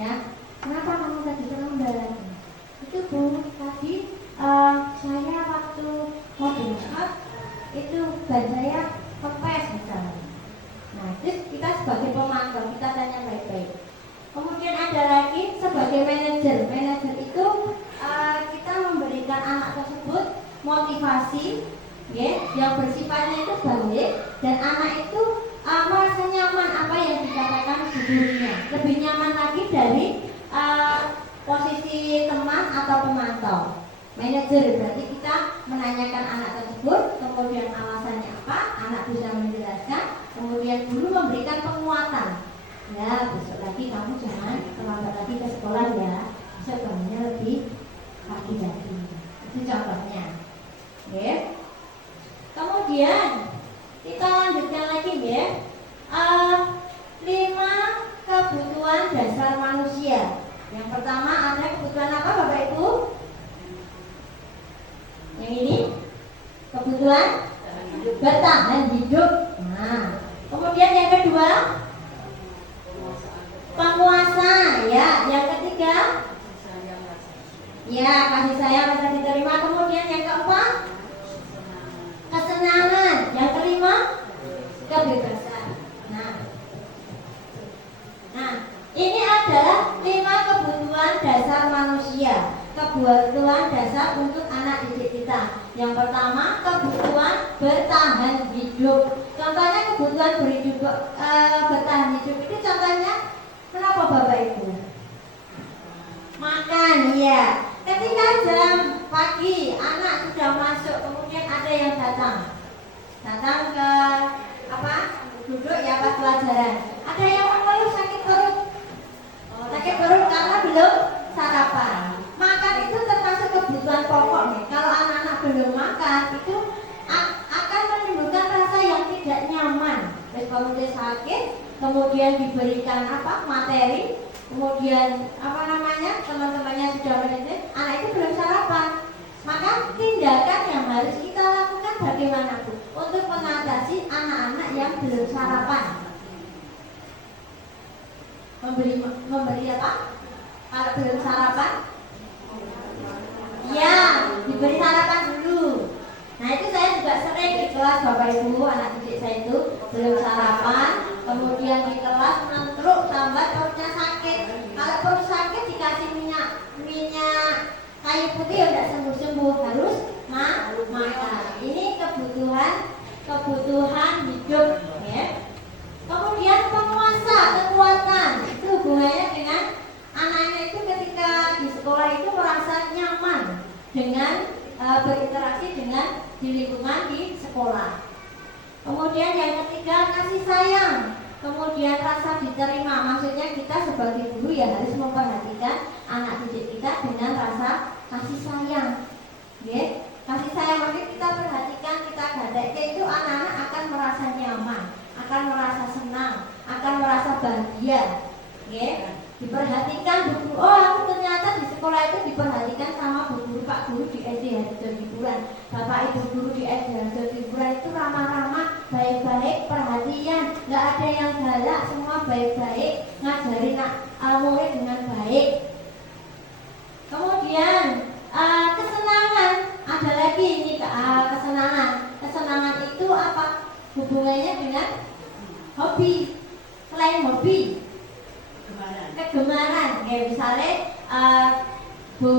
ya, kenapa kamu tadi terlambat? Itu Bu, tadi saya waktu mau berangkat itu ban saya kempes misalnya. Nah, terus kita sebagai pemantau kita tanya baik-baik. Kemudian ada lagi sebagai manajer. Manajer itu kita memberikan anak tersebut motivasi, ya, yang bersifatnya itu baik dan anak itu merasa nyaman apa yang dikatakan gurunya. Lebih nyaman lagi dari posisi teman atau pemantau. Manajer berarti kita menanyakan anak tersebut, kemudian alasannya apa, anak bisa menjelaskan, kemudian guru memberikan penguatan. Ya, besok lagi kamu jangan terlambat lagi ke sekolah ya, besok bangunnya lebih pagi lagi. Itu contohnya. Oke. Kemudian kita lanjutkan lagi ya. 5 kebutuhan dasar manusia. Yang pertama ada kebutuhan apa Bapak Ibu? Yang ini kebutuhan bertahan hidup. Nah, kemudian yang kedua penguasa, ya. Yang ketiga ya kasih sayang rasa diterima. Kemudian yang keempat kesenangan. Yang kelima kebebasan. Nah, ini adalah 5 kebutuhan dasar manusia, kebutuhan dasar untuk anak didik kita. Yang pertama kebutuhan bertahan hidup. Contohnya kebutuhan bertahan hidup itu contohnya kenapa Bapak Ibu? Makan, ya. Ketika jam pagi anak sudah masuk, kemudian ada yang datang ke duduk ya pas pelajaran. Ada yang mengeluh sakit perut karena belum sarapan. Makan itu termasuk kebutuhan pokok nih. Kalau anak-anak belum makan itu akan menimbulkan rasa yang tidak nyaman. Terus kemudian sakit, kemudian diberikan materi, kemudian teman-temannya sudah menitip, anak itu belum sarapan. Maka tindakan yang harus kita lakukan bagaimana Bu untuk mengatasi anak-anak yang belum sarapan? Memberi apa? Kalau belum sarapan? Ya, diberi sarapan dulu. Nah itu saya juga sering di kelas Bapak Ibu, anak didik saya itu belum sarapan, kemudian di kelas menentruk sambat perutnya sakit. Kalau perut sakit dikasih minyak kayu putih ya tidak sembuh-sembuh, harus makan. Ini kebutuhan hidup, ya. Kemudian penguasa, kekuatan, itu hubungannya dengan anak-anak itu ketika di sekolah itu merasa nyaman dengan berinteraksi dengan di lingkungan di sekolah. Kemudian yang ketiga kasih sayang, kemudian rasa diterima. Maksudnya kita sebagai guru ya harus memperhatikan anak didik kita dengan rasa kasih sayang, ya. Kasih sayang maksudnya kita perhatikan, kita gadai, itu anak-anak akan merasa nyaman, akan merasa senang, akan merasa bahagia, ya. Diperhatikan bu guru, oh aku ternyata di sekolah itu diperhatikan sama bu guru, Pak Guru di SD Harjo Hiburan, Bapak Ibu Guru di SD Harjo Hiburan itu ramah-ramah, baik-baik, perhatian, nggak ada yang galak, semua baik-baik, ngajarin murid dengan baik. Kemudian kesenangan, ada lagi ini kesenangan. Kesenangan itu apa? Hubungannya dengan hobi. Selain hobi, kegemaran. Ya misalnya Bu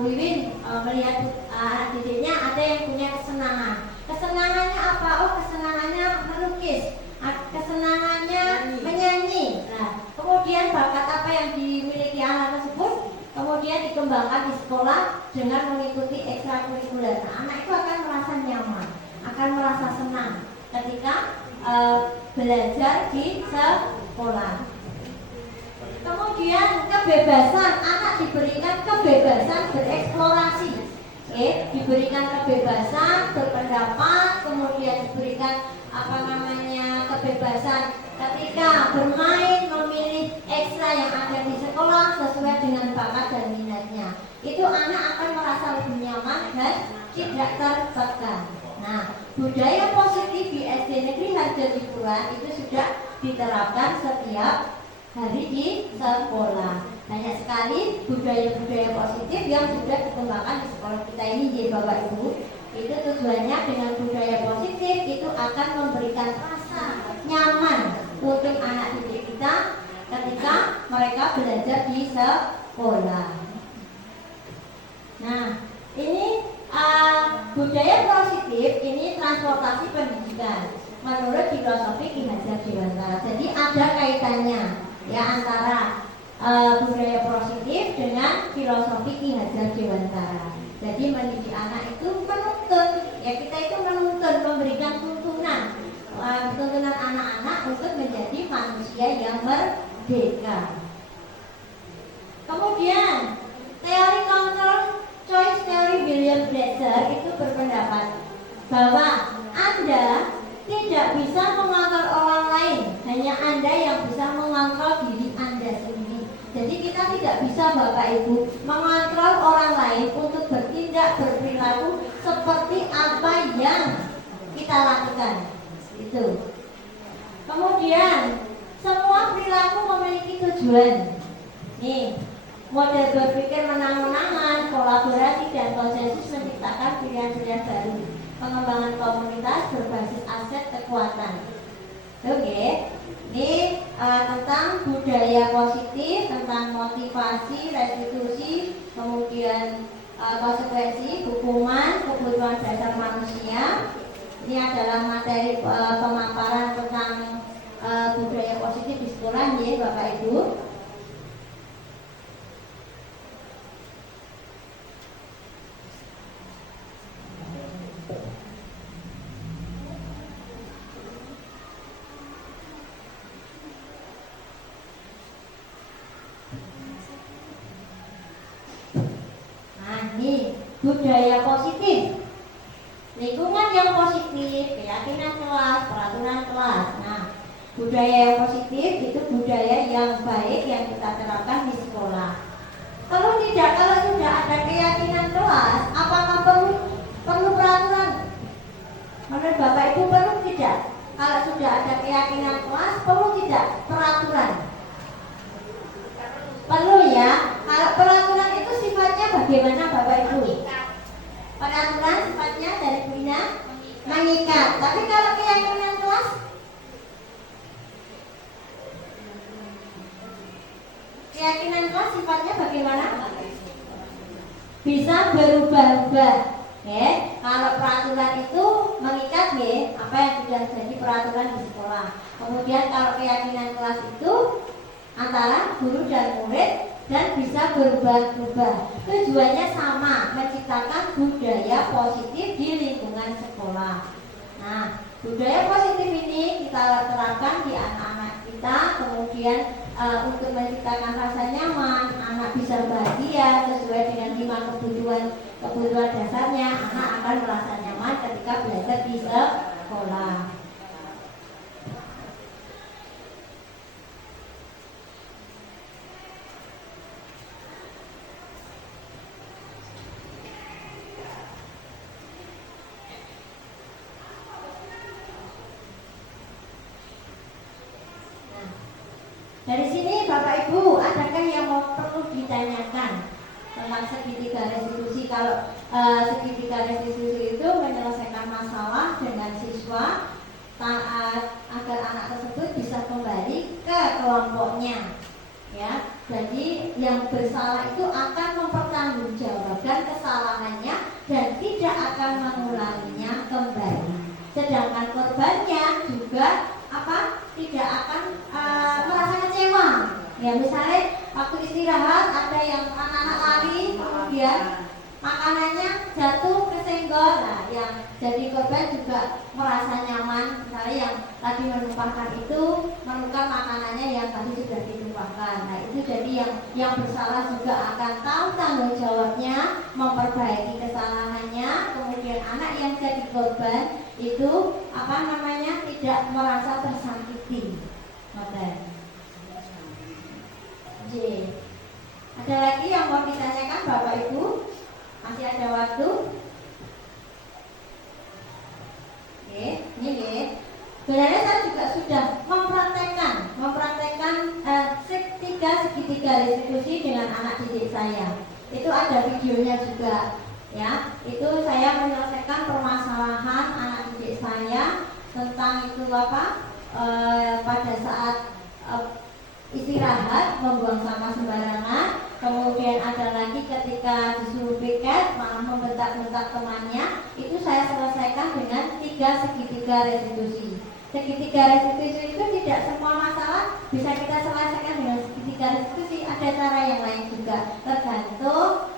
Wiwin melihat anak didiknya ada yang punya kesenangan. Kesenangannya apa? Oh kesenangannya melukis, kesenangannya menyanyi. Nah, kemudian bakat apa yang dimiliki anak tersebut kemudian dikembangkan di sekolah dengan mengikuti ekstrakurikuler. Nah, anak itu akan merasa nyaman, akan merasa senang ketika belajar di sekolah. Kemudian kebebasan, anak diberikan kebebasan bereksplorasi, diberikan kebebasan berpendapat, kemudian diberikan kebebasan ketika bermain, memilih ekstra yang ada di sekolah sesuai dengan bakat dan minatnya. Itu anak akan merasa lebih nyaman dan tidak tertekan. Nah, budaya positif di SD Negeri Harjo Hiburan itu sudah diterapkan setiap hari di sekolah. Banyak sekali budaya-budaya positif yang sudah dikembangkan di sekolah kita ini, ya Bapak Ibu. Itu tujuannya dengan budaya positif itu akan memberikan rasa nyaman untuk anak didik kita ketika mereka belajar di sekolah. Nah, ini budaya positif ini transportasi pendidikan menurut filosofi Ki Hajar Dewantara. Jadi ada kaitannya ya antara budaya positif dengan filosofi Ki Hajar Dewantara. Jadi mendidik anak itu menuntun, ya kita itu menuntun, memberikan tuntunan anak-anak untuk menjadi manusia yang merdeka. Kemudian teori control choice theory William Blatzer itu berpendapat bahwa Anda tidak bisa mengontrol orang lain, hanya Anda yang bisa mengontrol diri Anda sendiri. Jadi kita tidak bisa Bapak Ibu mengontrol orang lain untuk bertindak berperilaku seperti apa yang kita lakukan. Itu. Kemudian semua perilaku memiliki tujuan. Nih, model berpikir menang-menangan, kolaborasi dan konsensus menciptakan pilihan-pilihan baru. Pengembangan komunitas berbasis aset kekuatan. Oke. Ini tentang budaya positif, tentang motivasi, restitusi, kemudian konsekuensi, hukuman, kebutuhan dasar manusia. Ini adalah materi pemaparan tentang budaya positif di sekolah ya Bapak Ibu. Nah ini budaya positif. Lingkungan yang positif, keyakinan kelas, peraturan kelas. Nah, budaya yang positif itu budaya yang baik yang kita terapkan di sekolah. Kalau tidak, kalau sudah ada keyakinan kelas, apakah perlu peraturan? Menurut Bapak Ibu perlu tidak? Kalau sudah ada keyakinan kelas, perlu tidak peraturan? Perlu ya. Kalau peraturan itu sifatnya bagaimana Bapak Ibu? Peraturan sifatnya dari Bu Ina mengikat. Tapi kalau keyakinan kelas, keyakinan kelas sifatnya bagaimana? Bisa berubah-ubah. Kalau peraturan itu mengikat apa yang sudah jadi peraturan di sekolah. Kemudian kalau keyakinan kelas itu antara guru dan murid dan bisa berubah-ubah. Tujuannya sama, menciptakan budaya positif di lingkungan sekolah. Nah, budaya positif ini kita terapkan di anak-anak kita, kemudian untuk menciptakan rasa nyaman, anak bisa bahagia sesuai dengan 5 kebutuhan dasarnya. Anak akan merasa nyaman ketika belajar di sekolah. Dari sini Bapak Ibu, adakah yang perlu ditanyakan tentang segitiga restitusi? Kalau segitiga restitusi itu menyelesaikan masalah dengan siswa agar anak tersebut bisa kembali ke kelompoknya. Ya, jadi yang bersalah itu akan mempertanggungjawabkan kesalahannya dan tidak akan mengulanginya kembali. Sedangkan korbannya juga tidak akan merasa kecewa. Ya misalnya waktu istirahat ada yang anak-anak lari, kemudian makanannya jatuh kesenggol. Nah, yang jadi korban juga merasa nyaman. Misalnya yang tadi menumpahkan itu menemukan makanannya yang tadi sudah ditumpahkan. Nah itu jadi yang bersalah juga akan tahu tanggung jawabnya, memperbaiki kesalahannya. Kemudian anak yang jadi korban itu tidak merasa tersakiti. J. Ada lagi yang mau ditanyakan Bapak Ibu? Masih ada waktu? Oke, ini sebenarnya saya juga sudah mempraktekkan segitiga restitusi dengan anak didik saya. Itu ada videonya juga, ya. Itu saya menyelesaikan permasalahan anak didik saya tentang itu pada saat istirahat membuang sampah sembarangan. Kemudian ada lagi ketika disuruh piket malah membentak-bentak temannya. Itu saya selesaikan dengan 3 segitiga restitusi. Segitiga restitusi itu tidak semua masalah bisa kita selesaikan dengan segitiga restitusi. Ada cara yang lain juga, tergantung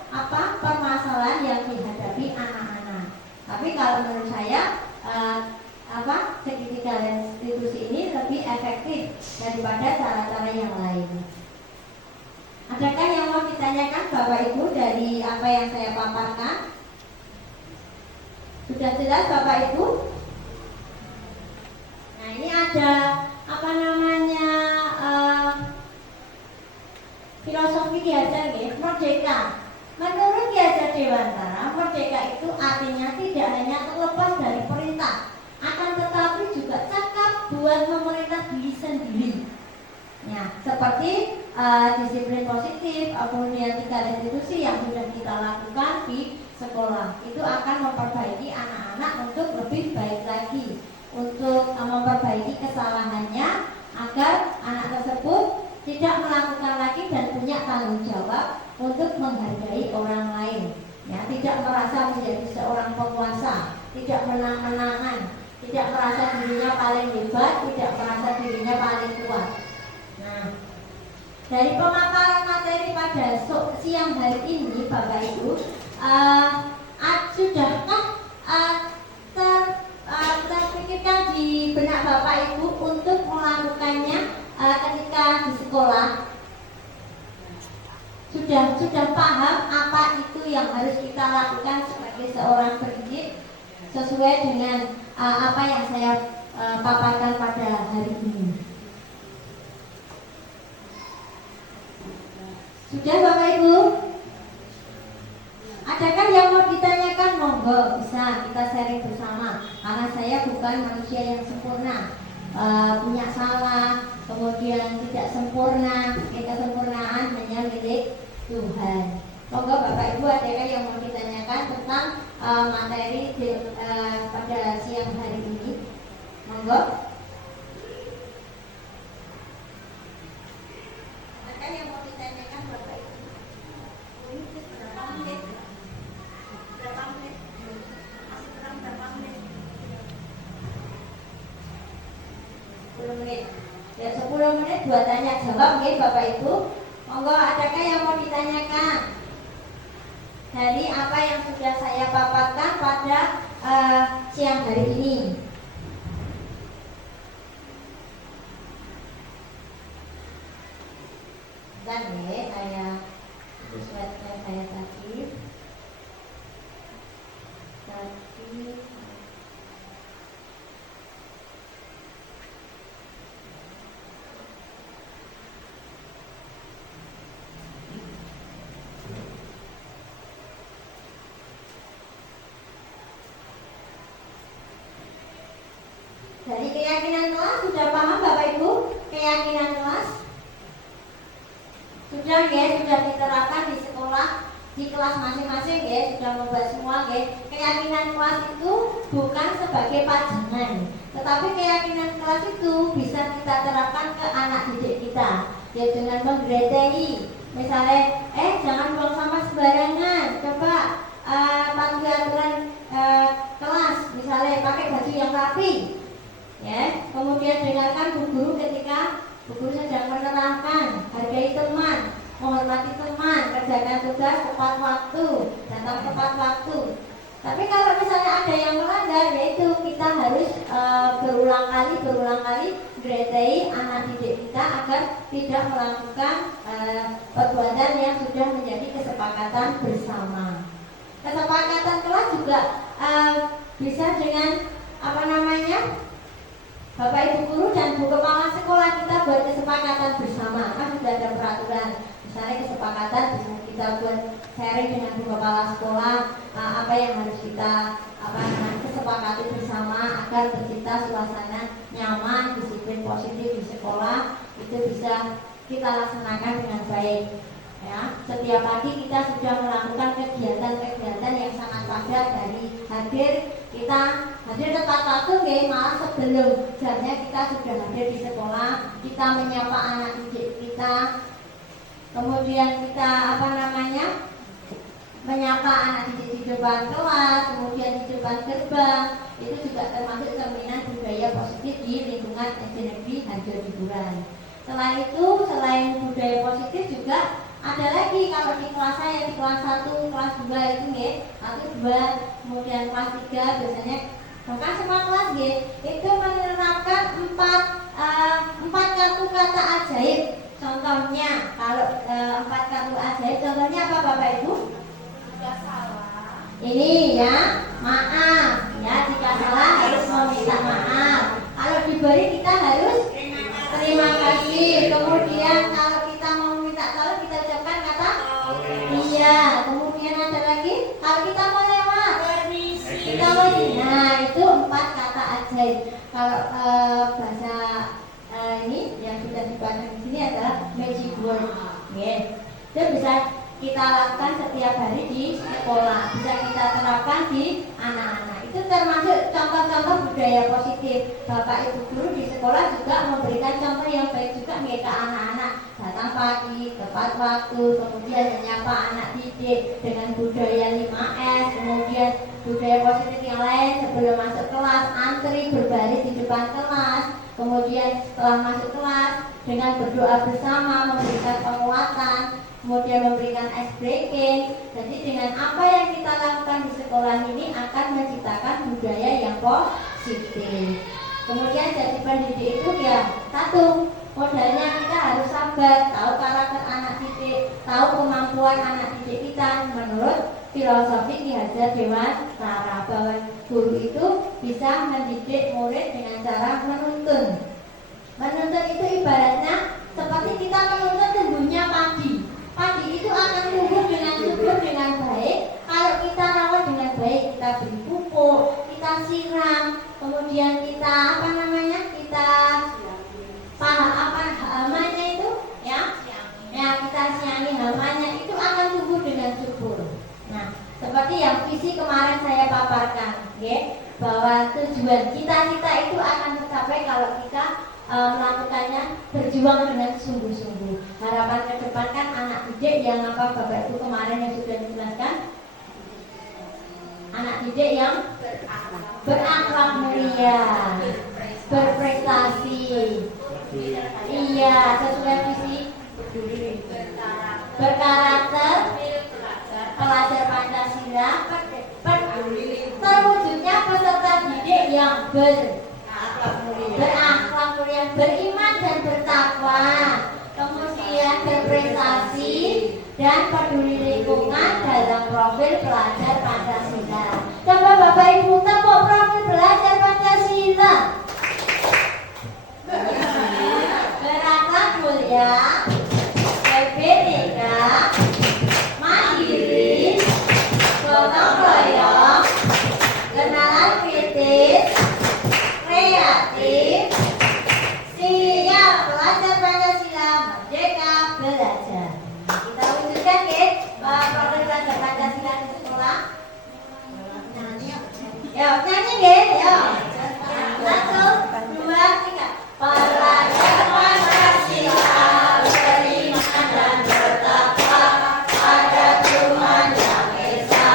permasalahan yang dihadapi anak-anak. Tapi kalau menurut saya segitiga restitusi ini lebih efektif daripada cara-cara yang lain. Adakah yang mau ditanyakan Bapak Ibu dari apa yang saya paparkan? Sudah jelas Bapak Ibu? Nah ini ada filosofi Ki Hajar Merdeka. Menurut Ki Hajar Dewantara, merdeka itu artinya tidak hanya terlepas dari perintah, akan tetapi juga cakap buat memerintah diri sendiri. Ya, seperti disiplin positif, kemudian 3 restitusi yang sudah kita lakukan di sekolah, itu akan memperbaiki anak-anak untuk lebih baik lagi, untuk memperbaiki kesalahannya agar anak tersebut tidak melakukan lagi dan punya tanggung jawab untuk menghargai orang lain. Ya, tidak merasa menjadi seorang penguasa, tidak menang-menangan, tidak merasa dirinya paling hebat, tidak merasa dirinya paling kuat. Nah, dari pemaparan materi pada siang hari ini, Bapak Ibu, sudahkah terpikirkan di benak Bapak Ibu untuk melakukannya ketika di sekolah? Sudah paham apa itu yang harus kita lakukan sebagai seorang pendidik sesuai dengan apa yang saya paparkan pada hari ini? Sudah Bapak Ibu? Adakah yang mau ditanyakan? Monggo, bisa kita sharing bersama. Karena saya bukan manusia yang sempurna, punya salah, kemudian tidak sempurna. Kesempurnaan hanya milik Tuhan. Monggo Bapak Ibu, adakah yang mau ditanyakan tentang materi pada siang hari ini? Monggo. Adakah yang mau ditanyakan Bapak Ibu? Berapa menit? Berapa menit? Masih kurang berapa menit? 10 menit. Ya, 10 menit buat tanya jawab nggih Bapak Ibu. Monggo, adakah yang mau ditanyakan dari apa yang sudah saya paparkan pada siang hari ini? Dan saya slide-nya saya tadi. Dari keyakinan kelas sudah paham Bapak Ibu? Keyakinan kelas sudah ya, sudah diterapkan di sekolah, di kelas masing-masing ya, sudah membuat semua ya. Keyakinan kelas itu bukan sebagai pajangan, tetapi keyakinan kelas itu bisa kita terapkan ke anak didik kita ya, dengan menggradasi. Misalnya, jangan buang sampah sembarangan, coba patuhi aturan kelas, misalnya pakai baju yang rapi ya. Kemudian dengarkan bu guru ketika bu guru sedang menerangkan, hargai teman, menghormati teman, kerjakan tugas tepat waktu, datang tepat waktu. Tapi kalau misalnya ada yang melanggar, yaitu kita harus berulang kali gradai anak didik kita agar tidak melakukan perbuatan yang sudah menjadi kesepakatan bersama. Kesepakatan kelas juga bisa dengan Bapak Ibu guru dan Bu Kepala Sekolah kita buat kesepakatan bersama. Kan sudah ada peraturan, misalnya kesepakatan kita buat sharing dengan Bu Kepala Sekolah apa yang harus kita kesepakati bersama agar tercipta suasana nyaman, disiplin positif di sekolah. Itu bisa kita laksanakan dengan baik ya. Setiap pagi kita sudah melakukan kegiatan-kegiatan yang sangat padat, dari hadir tepat waktu malah sebelum jamnya kita sudah hadir di sekolah. Kita menyapa anak didik kita, kemudian kita menyapa anak didik di depan kelas, kemudian di depan gerbang. Itu juga termasuk cerminan budaya positif di lingkungan SD Negeri Harjo Hiburan. Selain budaya positif juga ada lagi. Kalau di kelas saya, di kelas 1, kelas 2 itu 1, 2, kemudian kelas 3 biasanya, bahkan semua kelas itu menerapkan 4 kartu kata ajaib. Contohnya, kalau 4 kartu ajaib, contohnya apa Bapak Ibu? Jika salah, ini ya, maaf ya, jika salah harus meminta maaf. Kalau diberi kita harus terima kasih. Kemudian kalau kita mau minta tolong, kita ucapkan kata iya. Kemudian ada lagi, kalau kita mau lewat jahit. Kalau bahasa ini yang sudah dipelajari di sini adalah magic word. Itu bisa kita lakukan setiap hari di sekolah, bisa kita terapkan di anak-anak. Itu termasuk contoh-contoh budaya positif. Bapak Ibu guru di sekolah juga memberikan contoh yang baik juga ke anak-anak. Datang pagi, tepat waktu, kemudian menyapa anak didik dengan budaya 5S, kemudian budaya positif yang lain sebelum masuk kelas, antri berbaris di depan kelas, kemudian setelah masuk kelas dengan berdoa bersama, memberikan penguatan, kemudian memberikan ice breaking. Jadi dengan apa yang kita lakukan di sekolah ini akan menciptakan budaya yang positif. Kemudian jadi pendidik itu ya satu, modalnya kita harus sabar, tahu karakter anak didik, tahu kemampuan anak didik kita. Menurut filosofi Ki Hajar Dewantara, bahwa guru itu bisa mendidik murid dengan cara menuntun. Menuntun itu ibaratnya seperti kita menuntun tumbuhnya padi. Padi itu akan tumbuh dengan subur dengan baik kalau kita rawat dengan baik, kita beri pupuk, kita siram, kemudian kita kita hamanya itu kita siangi hamanya, itu akan tumbuh dengan subur. Nah, seperti yang visi kemarin saya paparkan, bahwa tujuan cita-cita itu akan tercapai kalau kita melakukannya berjuang dengan sungguh-sungguh. Harapan ke depan kan anak didik yang apa Bapak Ibu kemarin yang sudah dijelaskan, anak didik yang berakhlak mulia, berprestasi, iya sesuai visi, berkarakter, pelajar Pancasila, terwujudnya peserta didik yang berakhlak mulia, beriman dan bertakwa, kemudian berprestasi dan peduli lingkungan dalam profil pelajar Pancasila. Coba Bapak Ibu tepuk profil pelajar Pancasila. Berakhlak mulia, berbineka, mandiri, gotong royong, kenalan kritis, kreatif, siap pelajar Pancasila, merdeka belajar. Kita wujudkan profil pelajar Pancasila di sekolah. Nyanyi yuk. 1, 2, 3. Pelajar Pancasila beriman dan bertakwa pada Tuhan yang Esa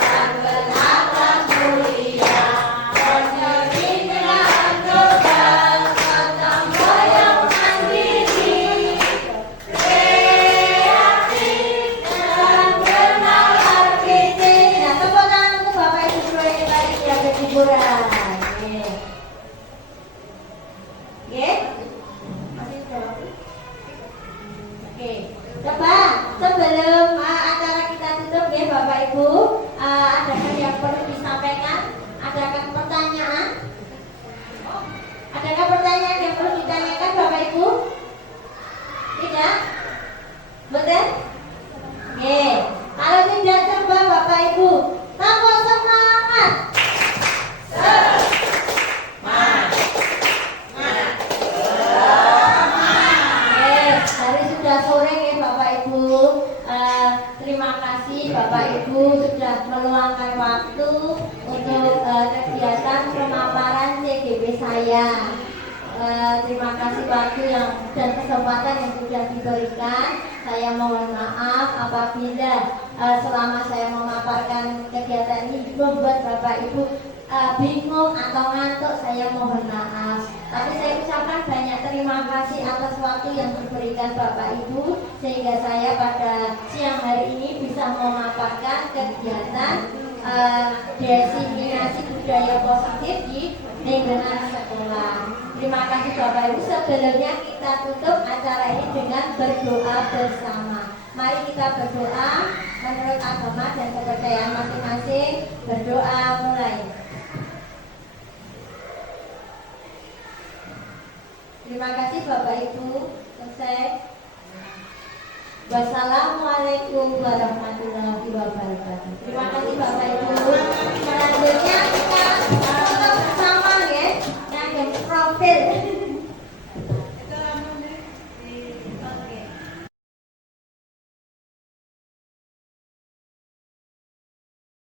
dan berakhlak mulia, berdiri tegar, gotong royong mandiri, kreatif dan kenal kritis. Nah, tepuk tangan untuk Bapak Ibu guru yang tadi sudah berhiburan. Coba sebelum acara kita tutup ya Bapak Ibu, adakah yang perlu disampaikan? Adakah pertanyaan? Adakah pertanyaan yang perlu ditanyakan Bapak Ibu? Tidak? Betul? Kalau tidak, coba Bapak Ibu tambah semangat. Hari sudah sore ya Bapak Ibu. Terima kasih Bapak Ibu sudah meluangkan waktu untuk kegiatan pemaparan CGB saya. Terima kasih waktu dan kesempatan yang sudah diberikan. Saya mohon maaf apabila selama saya memaparkan kegiatan ini membuat Bapak Ibu bingung atau ngantuk, saya mohon maaf. Tapi saya ucapkan banyak terima kasih atas waktu yang diberikan Bapak Ibu, sehingga saya pada siang hari ini bisa memaparkan kegiatan diseminasi budaya positif di lingkungan sekolah. Terima kasih Bapak Ibu. Sebelumnya kita tutup acara ini dengan berdoa bersama. Mari kita berdoa menurut agama dan kepercayaan masing-masing. Berdoa mulai. Terima kasih Bapak Ibu. Selesai. Wassalamualaikum warahmatullahi wabarakatuh. Terima kasih Bapak Ibu. Selanjutnya kita